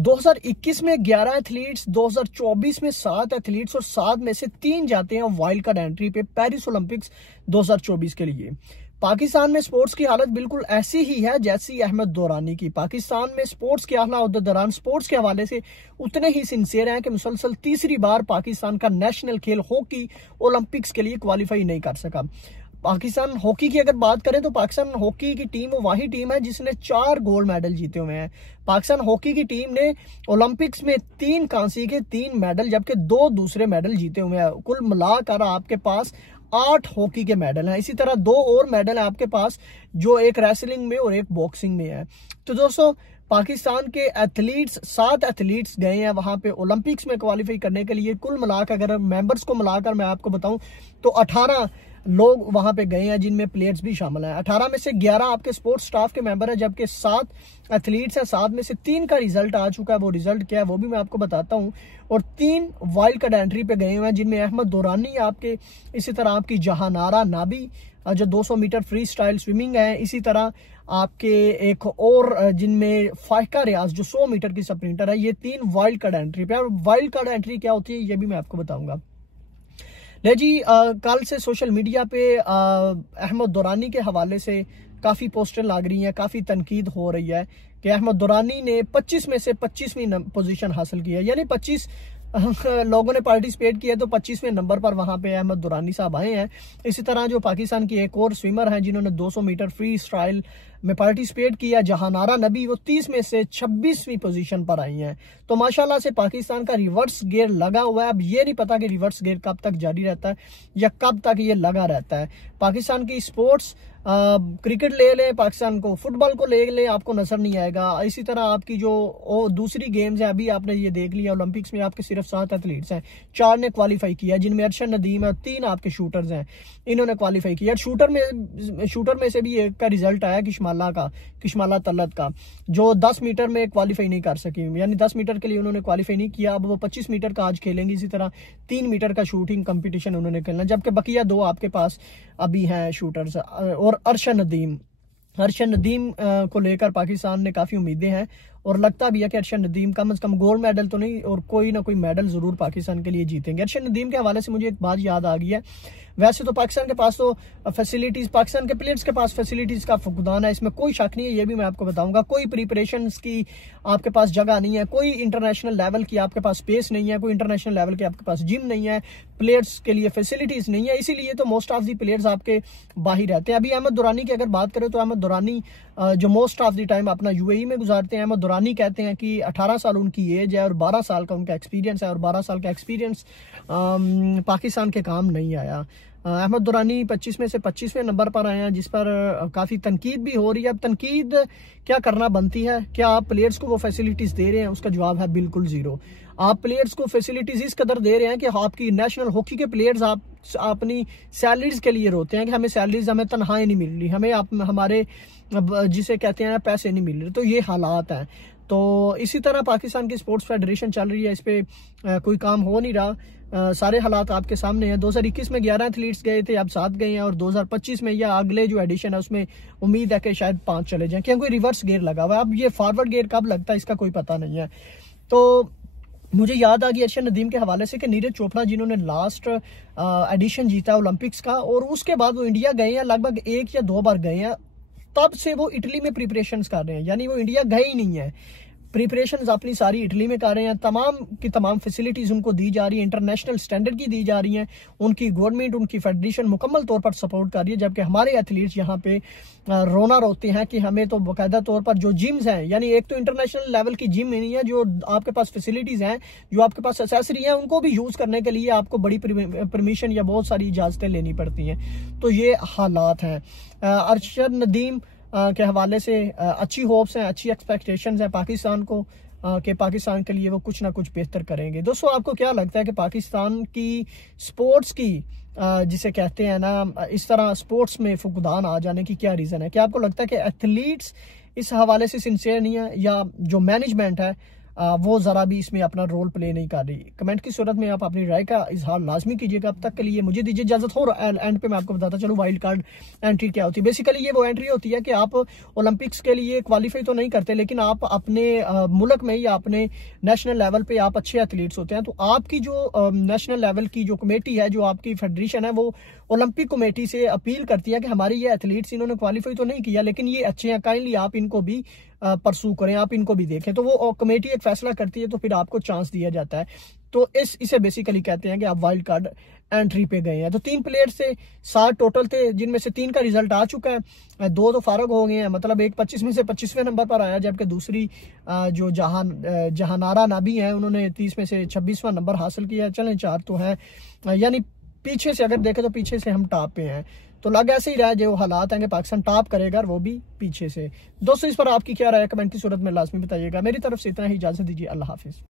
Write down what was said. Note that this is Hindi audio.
2021 में 11 एथलीट्स, 2024 में 7 एथलीट्स और 7 में से 3 जाते हैं वाइल्ड कार्ड एंट्री पे पेरिस ओलंपिक्स 2024 के लिए। पाकिस्तान में स्पोर्ट्स की हालत बिल्कुल ऐसी ही है जैसी अहमद दौरानी की। पाकिस्तान में स्पोर्ट्स के आला दौरान स्पोर्ट्स के हवाले से उतने ही सिंसियर हैं कि मुसलसल तीसरी बार पाकिस्तान का नेशनल खेल हॉकी ओलंपिक्स के लिए क्वालिफाई नहीं कर सका। पाकिस्तान हॉकी की अगर बात करें तो पाकिस्तान हॉकी की टीम वही टीम है जिसने 4 गोल्ड मेडल जीते हुए हैं। पाकिस्तान हॉकी की टीम ने ओलंपिक्स में 3 कांसी के 3 मेडल जबकि 2 दूसरे मेडल जीते हुए हैं। कुल मिलाकर आपके पास 8 हॉकी के मेडल हैं। इसी तरह 2 और मेडल है आपके पास जो एक रेसलिंग में और एक बॉक्सिंग में है। तो दोस्तों पाकिस्तान के एथलीट्स 7 एथलीट्स गए हैं वहां पे ओलंपिक्स में क्वालिफाई करने के लिए। कुल मिलाकर अगर मेंबर्स को मिलाकर मैं आपको बताऊं तो 18 लोग वहां पे गए हैं जिनमें प्लेयर्स भी शामिल हैं। 18 में से 11 आपके स्पोर्ट्स स्टाफ के मेंबर हैं जबकि 7 एथलीट्स हैं। 7 में से 3 का रिजल्ट आ चुका है। वो रिजल्ट क्या है वो भी मैं आपको बताता हूं। और 3 वाइल्ड कार्ड एंट्री पे गए हुए हैं जिनमें अहमद दौरानी आपके, इसी तरह आपकी जहानारा नाबी जो 200 मीटर फ्री स्टाइल स्विमिंग है, इसी तरह आपके एक और जिनमें फाहिका रियाज जो 100 मीटर की स्प्रिंटर है। ये 3 वाइल्ड कार्ड एंट्री पे। और वाइल्ड कार्ड एंट्री क्या होती है ये भी मैं आपको बताऊंगा। ले जी कल से सोशल मीडिया पे अहमद दौरानी के हवाले से काफ़ी पोस्टर लग रही हैं, काफ़ी तनकीद हो रही है कि अहमद दौरानी ने 25 में से 25वीं पोजीशन हासिल की है। यानी 25 लोगों ने पार्टिसिपेट किया तो 25वें नंबर पर वहां पे अहमद दौरानी साहब आए हैं। इसी तरह जो पाकिस्तान की एक और स्विमर है जिन्होंने 200 मीटर फ्री स्टाइल में पार्टिसिपेट किया, जहानारा नबी, वो 30 में से 26वीं पोजीशन पर आई हैं। तो माशाल्लाह से पाकिस्तान का रिवर्स गियर लगा हुआ है। अब ये नहीं पता कि रिवर्स गियर कब तक जारी रहता है या कब तक ये लगा रहता है। पाकिस्तान की स्पोर्ट्स क्रिकेट ले लें, पाकिस्तान को फुटबॉल को ले लें, आपको नजर नहीं आएगा। इसी तरह आपकी जो दूसरी गेम्स है, अभी आपने ये देख लिया ओलंपिक्स में आपके सिर्फ 7 एथलीट्स हैं, 4 ने क्वालिफाई किया जिनमें अरशद नदीम है और 3 आपके शूटर्स हैं, इन्होंने क्वालिफाई किया। शूटर में से भी एक का रिजल्ट आया किशमाला तलत का, जो 10 मीटर में क्वालिफाई नहीं कर सकी, यानी 10 मीटर के लिए उन्होंने क्वालिफाई नहीं किया। अब वो 25 मीटर का आज खेलेंगे। इसी तरह 3 मीटर का शूटिंग कंपटीशन उन्होंने खेलना, जबकि बकिया 2 आपके पास अभी हैं शूटर्स। और अरशद नदीम को लेकर पाकिस्तान ने काफ़ी उम्मीदें हैं और लगता भी है कि अरशद नदीम कम से कम गोल्ड मेडल तो नहीं और कोई ना कोई मेडल जरूर पाकिस्तान के लिए जीतेंगे। अरशद नदीम के हवाले से मुझे एक बात याद आ गई है। वैसे तो पाकिस्तान के पास तो फैसिलिटीज, पाकिस्तान के प्लेयर्स के पास फैसिलिटीज का फुकदान है, इसमें कोई शक नहीं है। ये भी मैं आपको बताऊंगा, कोई प्रिपरेशंस की आपके पास जगह नहीं है, कोई इंटरनेशनल लेवल की आपके पास स्पेस नहीं है, कोई इंटरनेशनल लेवल के आपके पास जिम नहीं है, प्लेयर्स के लिए फैसिलिटीज नहीं है। इसीलिए तो मोस्ट ऑफ दी प्लेयर्स आपके बाहर रहते हैं। अभी अहमद दौरानी की अगर बात करें तो अहमद दौरानी जो मोस्ट ऑफ द टाइम अपना यूएई में गुजारते हैं। अहमद दौरानी कहते हैं कि 18 साल उनकी एज है और 12 साल का उनका एक्सपीरियंस है और 12 साल का एक्सपीरियंस पाकिस्तान के काम नहीं आया। अहमद दौरानी 25 में से 25वें नंबर पर आए हैं, जिस पर काफ़ी तनकीद भी हो रही है। अब तनकीद क्या करना बनती है, क्या आप प्लेयर्स को वो फैसिलिटीज़ दे रहे हैं? उसका जवाब है बिल्कुल ज़ीरो। आप प्लेयर्स को फैसिलिटीज़ इस कदर दे रहे हैं कि आपकी नेशनल हॉकी के प्लेयर्स आप अपनी सैलरीज के लिए रोते हैं कि हमें सैलरीज, हमें तनख्वाहें नहीं मिल रही, हमें हमारे जिसे कहते हैं पैसे नहीं मिल रहे। तो ये हालात हैं। तो इसी तरह पाकिस्तान की स्पोर्ट्स फेडरेशन चल रही है, इस पर कोई काम हो नहीं रहा। सारे हालात आपके सामने हैं। 2021 में 11 एथलीट्स गए थे, अब 7 गए हैं और 2025 में या अगले जो एडिशन है उसमें उम्मीद है कि शायद 5 चले जाएं, क्योंकि रिवर्स गियर लगा हुआ है। अब ये फॉरवर्ड गियर कब लगता है इसका कोई पता नहीं है। तो मुझे याद आ गई अरशद नदीम के हवाले से कि नीरज चोपड़ा जिन्होंने लास्ट एडिशन जीता ओलंपिक्स का और उसके बाद वो इंडिया गए हैं, लगभग 1 या 2 बार गए हैं, तब से वो इटली में प्रिपरेशंस कर रहे हैं, यानी वो इंडिया गए ही नहीं है। प्रिपरेशंस अपनी सारी इटली में कर रहे हैं। तमाम की तमाम फैसिलिटीज़ उनको दी जा रही है, इंटरनेशनल स्टैंडर्ड की दी जा रही हैं। उनकी गवर्नमेंट, उनकी फेडरेशन मुकम्मल तौर पर सपोर्ट कर रही है। जबकि हमारे एथलीट्स यहाँ पे रोना रोते हैं कि हमें तो बाकायदा तौर पर जो जिम्स हैं, यानी एक तो इंटरनेशनल लेवल की जिम नहीं है, जो आपके पास फैसिलिटीज़ हैं, जो आपके पास एसेसरी हैं, उनको भी यूज़ करने के लिए आपको बड़ी परमिशन या बहुत सारी इजाज़तें लेनी पड़ती हैं। तो ये हालात हैं। अरशद नदीम के हवाले से अच्छी होप्स हैं, अच्छी एक्सपेक्टेशंस हैं पाकिस्तान को कि पाकिस्तान के लिए वो कुछ ना कुछ बेहतर करेंगे। दोस्तों आपको क्या लगता है कि पाकिस्तान की स्पोर्ट्स की जिसे कहते हैं ना, इस तरह स्पोर्ट्स में फुकदान आ जाने की क्या रीज़न है? क्या आपको लगता है कि एथलीट्स इस हवाले से सिंसियर नहीं है, या जो मैनेजमेंट है वो ज़रा भी इसमें अपना रोल प्ले नहीं कर रही। कमेंट की सूरत में आप अपनी राय का इजहार लाजमी कीजिएगा। अब तक के लिए मुझे दीजिए इजाज़त। और एंड पे मैं आपको बताता चलूँ वाइल्ड कार्ड एंट्री क्या होती है। बेसिकली ये वो एंट्री होती है कि आप ओलंपिक्स के लिए क्वालिफाई तो नहीं करते, लेकिन आप अपने मुल्क में या अपने नेशनल लेवल पे आप अच्छे एथलीट्स होते हैं, तो आपकी जो नेशनल लेवल की जो कमेटी है, जो आपकी फेडरेशन है, वो ओलंपिक कमेटी से अपील करती है कि हमारे ये एथलीट्स इन्होंने क्वालिफाई तो नहीं किया, लेकिन ये अच्छे हैं, काइंडली आप इनको भी परसू करें, आप इनको भी देखें। तो वो कमेटी एक फैसला करती है, तो फिर आपको चांस दिया जाता है। तो इसे बेसिकली कहते हैं कि आप वाइल्ड कार्ड एंट्री पे गए हैं। तो 3 प्लेयर से 7 टोटल थे, जिनमें से 3 का रिजल्ट आ चुका है, 2 तो फारग हो गए हैं, मतलब एक 25 में से 25वें नंबर पर आया, जबकि दूसरी जो जहानारा नाबी है, उन्होंने 30 में से 26वां नंबर हासिल किया। चलें 4 तो है, यानी पीछे से अगर देखें तो पीछे से हम टॉप पे हैं। तो लग ऐसे ही रहा है, जो हालात हैं कि पाकिस्तान टॉप करेगा, वो भी पीछे से। दोस्तों, इस पर आपकी क्या राय है कमेंट की सूरत में लाजमी बताइएगा। मेरी तरफ से इतना ही, इजाजत दीजिए। अल्लाह हाफिज।